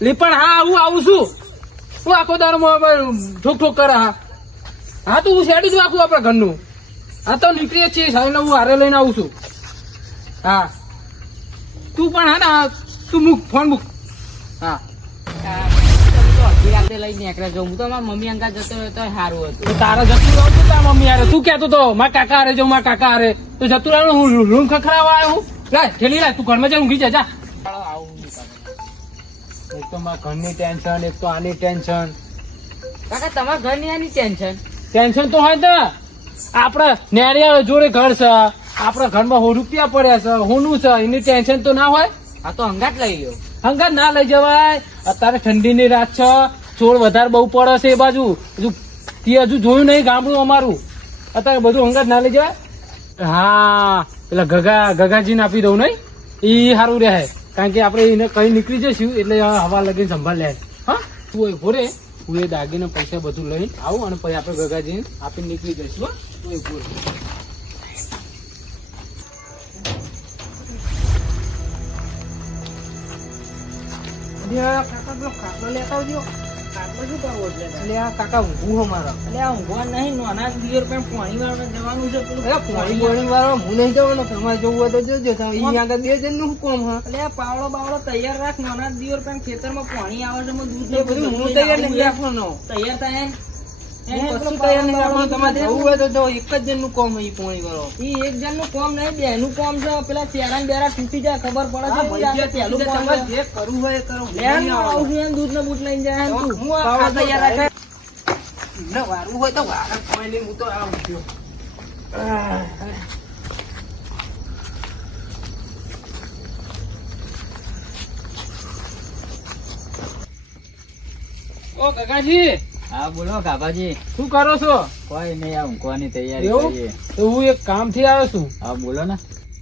લી પણ હા, હું આવું છું. હું આખો દારો ઠોક ઠોક કરે, હા. હા, તો હું શેડી છું આખું આપણા ઘરનું. હા, તો નીકળીએ છીએ. સાહેબ, હું હારે લઈને આવું છું. હા. તું પણ, હા ને તું મૂક, ફોન મૂક. હા. રહ્યો તારા જતું રહું છું તારા મમ્મી હારે? તું કહેતો તો, મારા કાકા હારે જાઉં, મારા કાકા હારે. તો જતું રહેવાનું હું રૂમ ખખડાવવા આવ્યો હું. લાય, ઠેલી લાય, તું ઘરમાં જા, ઊંઘી જા. આવું. તો મારા ઘરની ટેન્શન એક તો આની ટેન્શન કાકા તમારા ઘરની આની ટેન્શન ટેન્શન તો હોય ને આપડે નેરિયા જોડે ઘર છે આપણા ઘરમાં હો રૂપિયા પડ્યા છે હોનું છે એની ટેન્શન તો ના હોય? આ તો હંગાત લઈ લ્યો હંગાત ના લઈ જવાય. અત્યારે ઠંડીની રાત છે છોડ વધારે બહુ પડે છે એ બાજુ. હજુ તે હજુ જોયું નહીં ગામડું અમારું. અત્યારે બધું હંગાત ના લઈ જવાય? હા પેલા ગગા ગગાજીને આપી દઉં નહીં? એ સારું રહે. કારણ કે આપણે એને કઈ નીકળી જઈશું એટલે હવા લગીને સંભાળ લે. હા? તું એ ભોરે હું એ દાગીને પૈસા બધું લઈને આવું અને પછી આપણે ગગાજીને આપીને નીકળી જઈશું તું એ ભોરે કાકા લેતા આવજો. એટલે આ કાકા ઊંઘું હો મારા એટલે આ ઊંઘવા નહીં નાના દિવસ પણ પાણી વાળવા જવાનું છે પાણી પોણી વાળો હું નહીં જવાનો તમારે જવું હોય તો જોજો આગળ બે જણનું કોમ હા? એટલે આ પાવડો બાવડો તૈયાર રાખ નાના દિવસ પણ ખેતરમાં પાણી આવે છે દૂધ બધું હું તૈયાર નહીં રાખવાનો. તૈયાર થાય કશું તૈયાર નહીં રાખવાનું તમારે જવું હોય તો જો એક જ જણ કોમ હોય પોણી વાળો ઈ એક જણ કોમ નહીં બે કોમ છે પેલા ચેરા બેરા તૂટી જાય ખબર પડે છે પહેલું કોમ જે કરવું હોય કરો લે આવું છું એમ દૂધ ને બૂટ લઈને જાય હું આ તૈયાર રાખે? ને વારવું હોય તો વારે કોઈ નહીં હું તો આવું છું ઓ કાકાજી. હા બોલો કાકાજી. શું કરો છો? કોઈ નહીં આ ઊંઘવાની તૈયારી કરીએ. તો હું એક કામ આવ્યો છું. હા બોલો ને.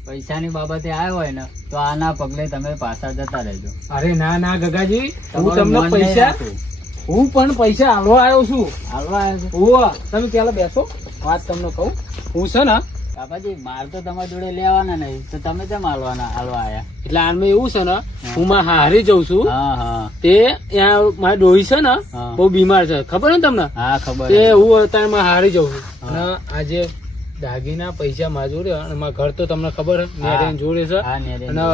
પૈસાની બાબતે આવ્યો હોય ને તો આના પગલે તમે પાછા જતા રહેજો. અરે ના ના ગગાજી. હું તમને પૈસા હું પણ પૈસા હાલવા આવ્યો છું. હાલવા આવ્યો છું? તમે પેલા બેસો? વાત તમને કહું. હું છે ને કાકાજી માર તો તમારી જોડે લેવાના નહીં. તો તમે કેમ હાલવાના હાલવા આયા? એટલે આનમાં એવું છે ને હું. માં હારી જઉં છું. તે ત્યાં મારી ડોહી છે ને બહુ બીમાર છે. ખબર ને તમને? હા ખબર તે હું અત્યારે માં હારી જઉં છું. અને આજે દાગીના પૈસા માં જોડે અને મારા ઘર તો તમને ખબર નેરેન જોડે છે. અને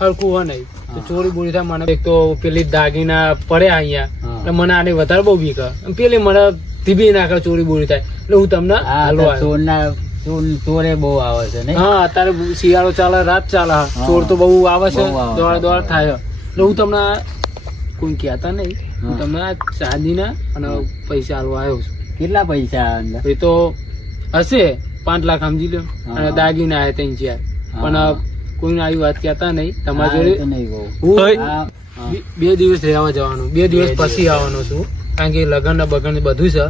હરખું હોય નહીં. તો ચોરી બોરી થાય મને. એક તો પેલી દાગીના પડ્યા અહીંયા. એટલે મને આની વધારે બહુ બીક પેલી મને ધીબી નાખે ચોરી બોરી થાય. એટલે હું તમને હાલવા ચોરના ચોર- બહુ આવે છે નહીં? હા અત્યારે શિયાળો ચાલે રાત ચાલે. ચોર તો બહુ આવે છે દોડ દોડ થાય. એટલે હું તમને કોઈ કહેતા નહીં હું. તમને ચાંદીના અને પૈસા આલવા આવ્યો છું. કેટલા પૈસા એ તો હશે પાંચ લાખ સમજી લો અને દાગીના આવ્યા ત્રણ ચાર. પણ કોઈને આવી વાત કહેતા નહીં તમારી જોડે. બે- દિવસ રહેવા જવાનું બે દિવસ પછી આવવાનું આવવાનો છું. કારણ કે લગ્ન ને બગન બધું છે.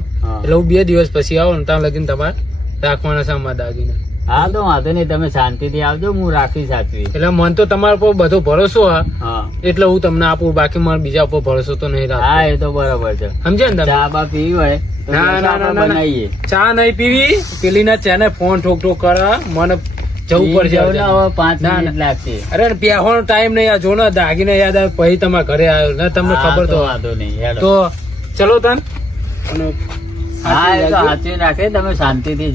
એટલે હું બે દિવસ પછી આવો ને ત્યાં લગીને તમારે રાખવાના છે દાગીના હા તો વાંધો નહીં તમે શાંતિથી આવજો હું રાખી સાચવી. એટલે મન તો તમારા પર બધો ભરોસો હા. એટલે હું તમને આપું બાકી મારે બીજા ઉપર ભરોસો તો નહીં હા એ તો બરોબર છે. સમજે ને ચા બા પીવી હોય ના, ના, ના. બનાવીએ. ચા નહીં પીવી પેલી ના ચા ને ફોન ઠોક ઠોક કરે મને જવું પડશે હવે પાંચ મિનિટ લાગશે. અરે પ્યાહોનો ટાઈમ નહીં આ જો ને દાગીને યાદ આવે પછી તમારા ઘરે આવ્યો ને તમને ખબર તો વાંધો નહીં તો ચલો તન. અને હા એ તો સાચવી રાખે તમે શાંતિથી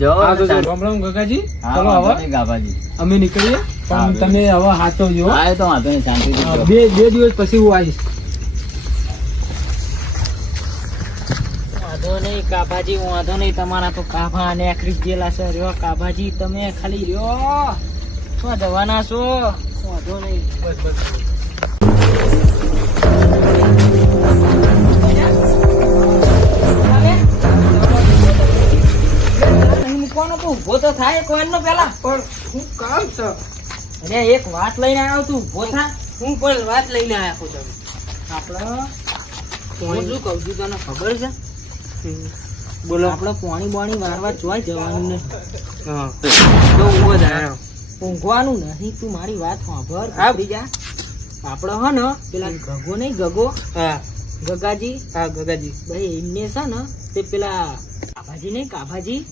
ગાભાજી. અમે નીકળીએ પણ તમે હવે હાચવજો હા એ તો વાંધો નહીં શાંતિથી બે બે દિવસ પછી હું આવીશ. વાંધો નહીં કાભાજી વાંધો નહીં તમારા તો કાભા અને આખરી છે. રહ્યો કાભાજી તમે ખાલી રહ્યો. શું જવાના છો? વાંધો નહીં. બસ બસ. અહીં મૂકવાનો તો થાય તો થાય નો પેલા પણ હું કામ છે? અરે એક વાત લઈને આવ્યો તું ઊભો થા. હું પણ વાત લઈને આવ્યા છું તમે આપણે હું શું કહું છું તને? ખબર છે? બોલો. આપણે પોણી બોણી મારવા જોવા જવાનું ને. હા. તો ઊંઘો જ આવ્યો ઊંઘવાનું નહીં તું મારી વાત સાંભળ. ઉતરી જા આપણે હો ને પેલા ગગો નહીં ગગો? હા. ગગાજી? હા ગગાજી. ભાઈ એમને છે ને તે પેલા કાભાજી નહીં કાભાજી?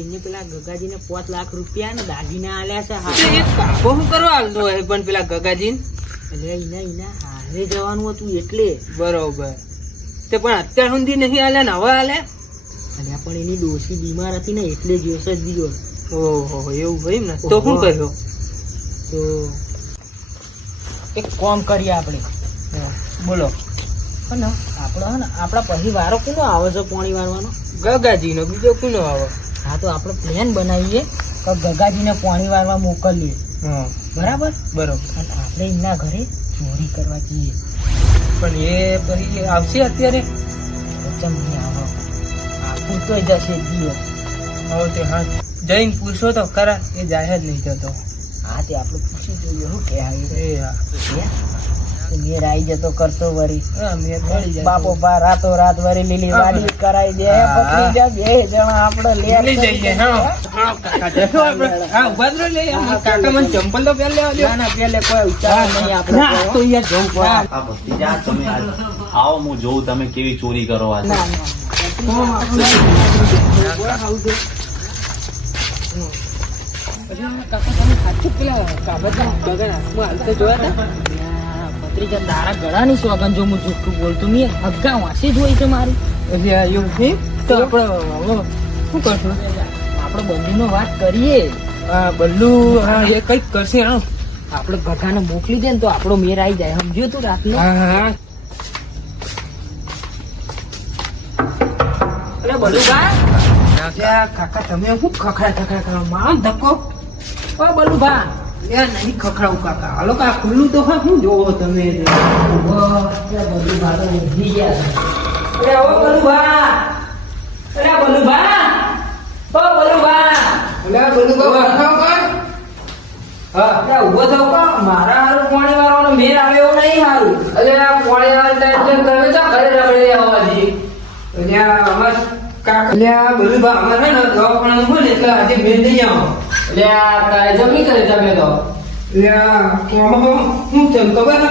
એમને પેલા ગગાજી ને પાંચ લાખ રૂપિયા ને દાગીના આલ્યા છે કાકો શું કરવા હાલતો પણ પેલા ગગાજી એટલે એના એના હારે જવાનું હતું એટલે. બરોબર. તે પણ અત્યાર સુધી નહીં આલ્યા ને હવે આલ્યા? અલ્યા પણ એની ડોસી બીમાર હતી ને એટલે દિવસ જ દીધો ઓહો એવું હોય ને? તો શું. કર્યો? તો એક કોમ કરીએ આપણે. બોલો. પણ આપણો આપણા પછી વારો કેટલો આવે છે પાણી વારવાનો? ગગાજી નો બીજો કોનો આવે? હા તો આપણે પ્લાન બનાવીએ કે ગગાજીને પાણી વાળવા મોકલીએ. હા. બરાબર? બરોબર. અને આપણે એમના ઘરે ચોરી કરવા જઈએ. પણ એ પછી આવશે અત્યારે? ચમ નહીં આવો. આખું તો જશે દિવસ હવે તે હા. જઈને પૂછો તો ખરા એ જાય જ નહીં જતો હા તે આપણે પૂછી જોઈએ શું કે આવી એ હા? આવી જતો કરતો વરી. જાય બાપો બા રાતો રાત વરી લીલી હા. વાડી કરાઈ દે હા. પકડી જા બે જણા આપણે લઈ જઈએ હા. હા કાકા જશો આપણે હા ઊભા જ રહો લે કાકા મને ચંપલ તો પહેર લેવા ના ના કોઈ ઉચ્ચાર નહીં આપણે તો. યાર જવું પડે આ ભત્રીજા તમે આવો હું જોઉં તમે કેવી ચોરી કરો આજે ના ના. ભત્રીજા તારા ગળાની સોગન જો હું જુઠ્ઠું બોલતો નહીં હગા વાંસી જ હોય છે મારું. એટલે એવું છે? તો આપણે શું કરશું? આપણે બંધુનો વાત કરીએ. હા બલ્લુ હા એ કંઈક કરશે હા. આપણે ગઢાને મોકલી દે ને તો આપણો મેર આવી જાય. સમજ્યો તું રાતનો? હા હા અરે કાકા તમે શું ખખડા ખખડા કરો? મારો ધક્કો. ઓ નહીં ખખડાવું કાકા. હાલો કા ખુલ્લું તો હા શું જોવો તમે બલુભા તો. ઊંઘી ગયા અરે ઓ બલુભા. અરે બલુભા. ઓ બલુભા. અલ્યા બોલું કા કર હા. અરે ઊભો થયો કા મારા હારું પાણી વાળવાનો મેર આવે એવું નહીં હારું. અલ્યા આ પોણી વાળતા એટલે તમે તો ઘરે આવવાજી કાકા અલ્યા બોલું બા ને દવાખાનાનું હોય એટલે આજે મેં નહીં આવો. અલ્યા તારે જમી કરે તમે તો. હું થયું ખબર હે?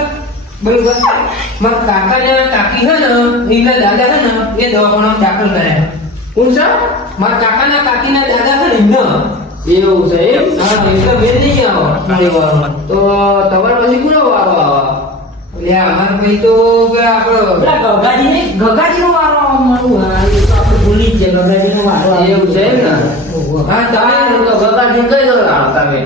મારા કાકા ને કાકી ને દાદા હે ને એ દવાખાનામાં દાખલ કર્યા. કોણ છે? મારા કાકા ના કાકી ના દાદા હે ને એમને. એવું છે એમ? હા એટલે મેં નહીં આવો. તો તમારે પછી કોનો વારો આવે? એટલે અમારે ભાઈ તો પેલા ગગાજી ગગાજી નો વારો આવવાનું હા એ તો આપણે ભૂલી જ ગયા ગગાજી નો વારો એવું છે ને? હા તમે તો ગગાજી કઈ દો તમે.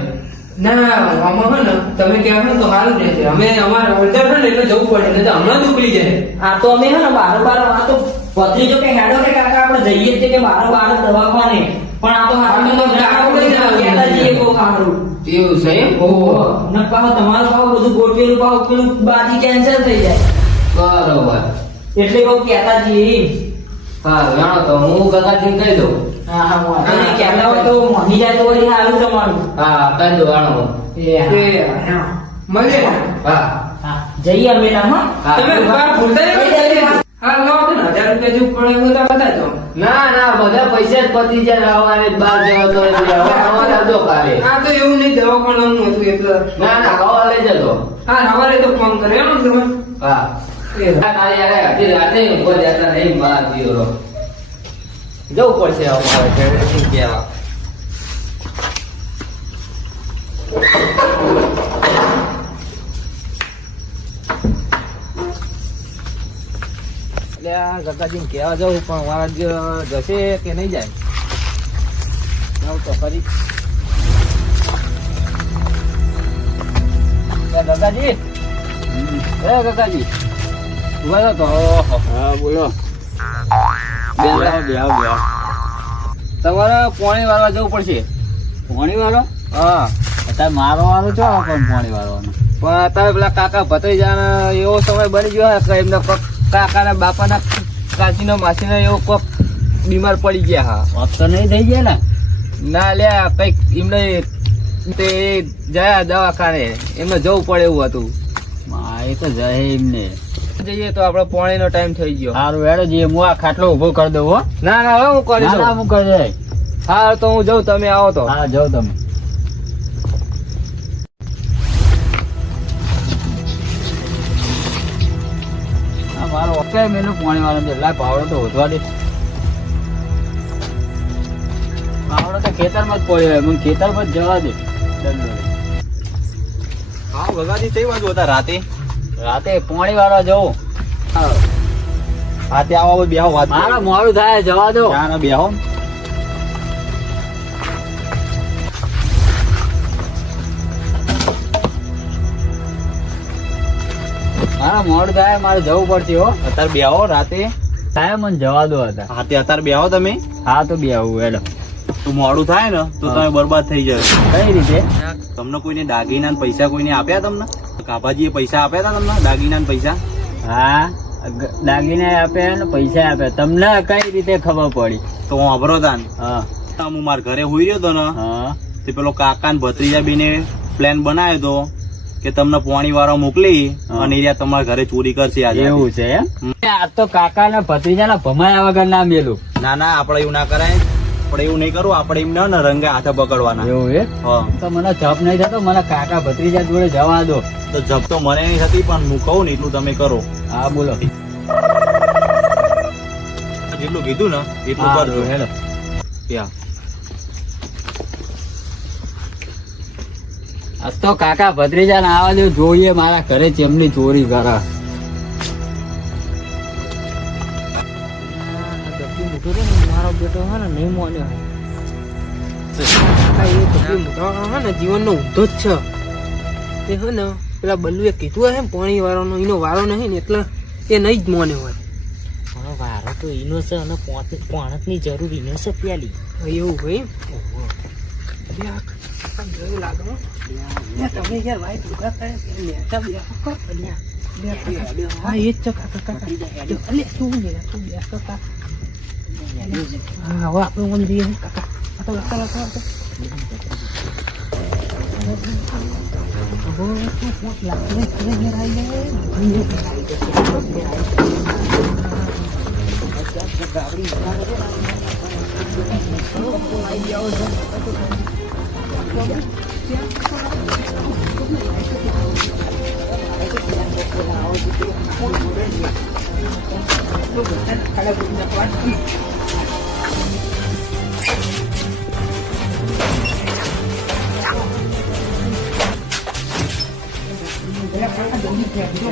ના ના આમાં હે ને તમે ત્યાં તો સારું રહેશે. અમે અમારે અડધા છે ને એટલે જવું પડે નહીં તો હમણાં જ ઉકળી જાય. આ તો અમે હે ને બારો બારો આ તો પત્રી જો કે હેડો કે કાકા આપણે જઈએ જ કે બારો બારો દવાખાને. પણ આ તો હાથમાં તો આપણે કહેતા જઈએ કોક હારું. એવું છે ઓહો. ને તમારું પાછું બધું ગોઠવેલું પાછું પેલું બાકી કેન્સલ થઈ જાય. બરોબર. એટલે કહું કહેતા જઈએ હા તો હું ગગાજી કહી દઉં. હા હા વાંધો નહીં. હોય તો મની જાય તો વળી સારું તમારું. હા કહી દઉં જાણો. એ હા. એ હા. મળે હા. હા. જઈએ અમે તાર, હા. તમે ભૂલતા નહીં હા લાવો હજાર રૂપિયા જેવું પડે તો બતાવજો ના ના બધા પૈસા જ પતી જાય રવાને બાર જવા તો સવારે આવજો કાલે હા તો એવું નહીં જવા હતું એટલે. ના ના હવા લઈ જતો હા સવારે તો ફોન કર્યો ને તમે હા. જવું પડશે અમારે કહેવા. એટલે આ ગગાજી કહેવા જવું પણ મારા જશે કે નહીં જાય? જાઉં તો ખરી. ગગાજી એ ગગાજી ઊભા તો હા બોલો બે આવો, બે તમારે પોણી વાળવા જવું પડશે પોણી વાળો હા અત્યારે મારો વાળો છો પણ પોણી વાળવાનો પણ અત્યારે પેલા કાકા ભત્રીજાને એવો સમય બની ગયો કે એમને કોક કાકાના બાપાના કાચીનો માસીનો એવો કોક બીમાર પડી ગયા હા તો નહીં થઈ ગયા ને ના લ્યા કંઈક એમને તે જયા દવાખાને એમને જવું પડે એવું હતું એ તો જાય એમને જઈએ તો આપડે પોણીનો ટાઈમ થઈ ગયો. સારું હેડો જઈએ. હું આ ખાટલો ઊભો કરી દઉં હો. ના ના હવે હું કરી ના ના દઉં હું કરી દે હા તો હું જઉં તમે આવો તો. હા જઉં તમે. મારો ઓકે મેનું પાણી વાળો છે પાવડો તો દે. પાવડો તો ખેતરમાં જ પડ્યો મને ખેતરમાં જ જવા દે. હા કઈ વાત હતા? રાતે? રાતે પોણી વાળા જવું. હા. ત્યાં આવો બેહો વાત મારા મોડું થાય જવા દો. ત્યાં ના બેહો. મારા મોડું થાય મારે જવું પડશે હો. અત્યારે બેહો રાતે. થાય મને જવા દો હતા હા તે અત્યારે બેહો તમે? હા તો બે આવું હેડો. તો મોડું થાય ને તો તમે બરબાદ થઈ જાય કઈ રીતે? તમને કોઈને દાગીના ને પૈસા કોઈને આપ્યા તમને? કાભાજીએ પૈસા આપ્યા હતા તમને? દાગીના પૈસા? હા દાગીના આપ્યા ને પૈસા આપ્યા. તમને કઈ રીતે ખબર પડી? તો હું અભરો તાન. હા. હું મારા ઘરે હોઈ રહ્યો હતો ને તે પેલો કાકા ને ભત્રીજા બીને પ્લાન બનાવ્યો હતો કે તમને પોણી વાળો મોકલી અને એ તમારા ઘરે ચોરી કરશે આજે. એવું છે આ તો કાકા ને ભત્રીજા ના ભમાયા વગર ના મેલું. ના ના આપડે એવું ના કરાય. આપણે એવું નહીં કરવું આપણે એમ ના રંગે હાથે પકડવાના એવું એ તો મને જપ નહીં થતો મને કાકા ભત્રીજા જોડે જવા દો. તો જપ તો મને નહીં થતી પણ હું કહું ને એટલું તમે કરો. હા બોલો. જેટલું કીધું ને એટલું કરજો. હેલો. ત્યાં. આજ તો કાકા ભત્રીજા ને આવા દો જોઈએ મારા ઘરે ચેમની ચોરી કરે. બેટો હા ને નહીં હે ને જીવનનો ઉદ્ધો જ છે તે હે ને પેલા બલ્લુએ કીધું હે પોણી વાળાનો એનો વારો નહીં ને એટલે એ નહીં જ મોને હોય પણ વારો તો એનો છે અને પાણતની જરૂર એનો છે પ્યાલી એવું ભાઈ હો. લે, તમે યાર ભાઈ ભૂખા થાય નેતા બે હકો. લે, લે, હા એ જ છે કાકા કાકા તું ને તું બે કાકા હા હવે આપણે ઓન જઈએ કાકા આ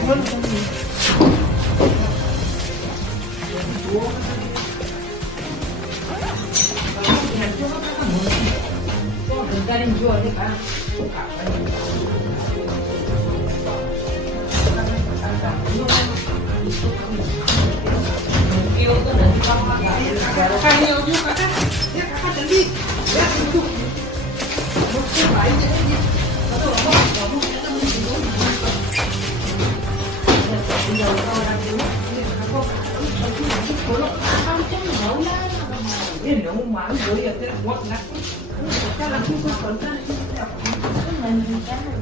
તો લાગતા લાગતા લાગતા. હવે તું પોત લાગે ઘરે ઘેર આવી જાય.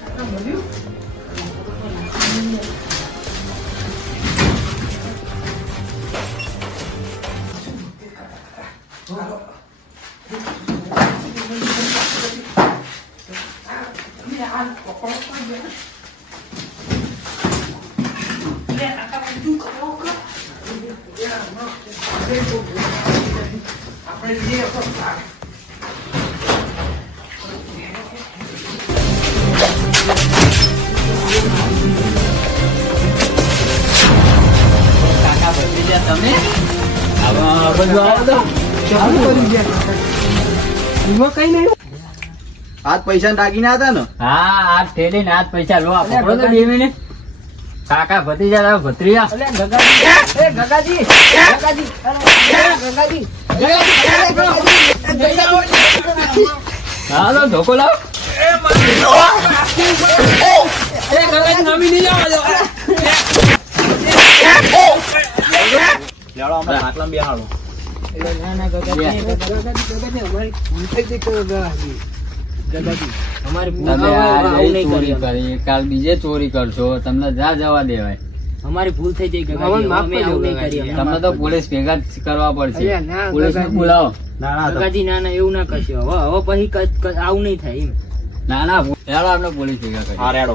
કાકા ભત્રીજા તમે આવા બધું આવો દો એમાં કઈ નહીં. આજ પૈસા દાગીના હતા ને? હા આ થેલી ને આજ પૈસા લો. આ પકડો તો બે મિનિટ કાકા ભત્રીજા ભત્રીજા. અલે ગગાજી. ગગાજી. ગગાજી. ગગાજી. હાલો ધોકો લાવ. એ ગગાજી નમી નહીં કાલ બીજે ચોરી કરશો તમને જા જવા દેવાય. અમારી ભૂલ થઈ. કરીએ. તમને તો પોલીસ ભેગા કરવા પડશે. ના, પોલીસ. બોલાવો. ના ના ગગાજી ના ના એવું ના કરશો. હવે હવે પછી આવું નહીં થાય એમ. ના ના પોલીસ ભેગા કરી